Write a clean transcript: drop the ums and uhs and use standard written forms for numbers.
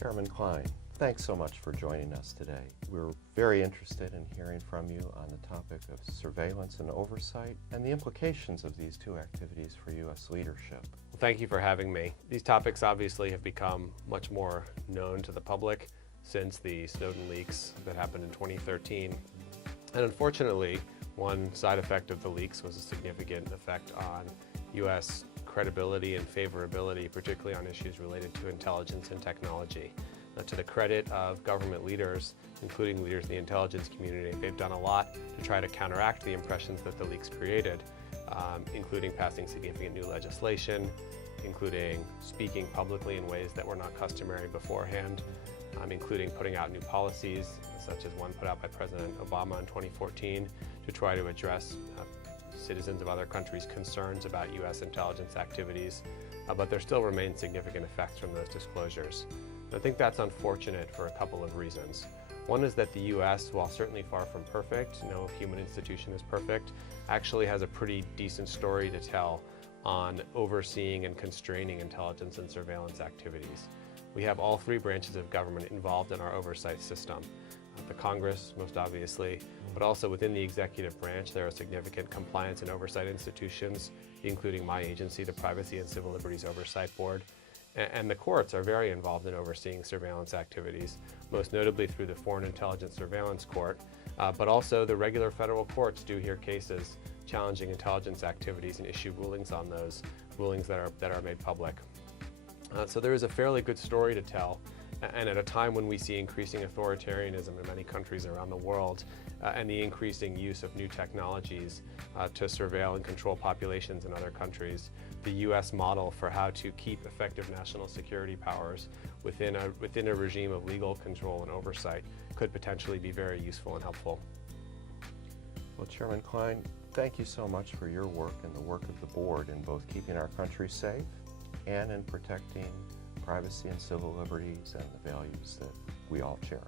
Chairman Klein, thanks so much for joining us today. We're very interested in hearing from you on the topic of surveillance and oversight and the implications of these two activities for U.S. leadership. Well, thank you for having me. These topics obviously have become much more known to the public since the Snowden leaks that happened in 2013. And unfortunately, one side effect of the leaks was a significant effect on U.S. credibility and favorability, particularly on issues related to intelligence and technology. To the credit of government leaders, including leaders in the intelligence community, they've done a lot to try to counteract the impressions that the leaks created, including passing significant new legislation, including speaking publicly in ways that were not customary beforehand, including putting out new policies, such as one put out by President Obama in 2014 to try to address citizens of other countries' concerns about U.S. intelligence activities, but there still remain significant effects from those disclosures. I think that's unfortunate for a couple of reasons. One is that the U.S., while certainly far from perfect, no human institution is perfect, actually has a pretty decent story to tell on overseeing and constraining intelligence and surveillance activities. We have all three branches of government involved in our oversight system. The Congress, most obviously, but also within the executive branch, there are significant compliance and oversight institutions, including my agency, the Privacy and Civil Liberties Oversight Board. And the courts are very involved in overseeing surveillance activities, most notably through the Foreign Intelligence Surveillance Court, but also the regular federal courts do hear cases challenging intelligence activities and issue rulings on those, rulings that are made public. So there is a fairly good story to tell, and at a time when we see increasing authoritarianism in many countries around the world and the increasing use of new technologies to surveil and control populations in other countries, the U.S. model for how to keep effective national security powers within a regime of legal control and oversight could potentially be very useful and helpful. Well, Chairman Klein, thank you so much for your work and the work of the board in both keeping our country safe and in protecting privacy and civil liberties and the values that we all cherish.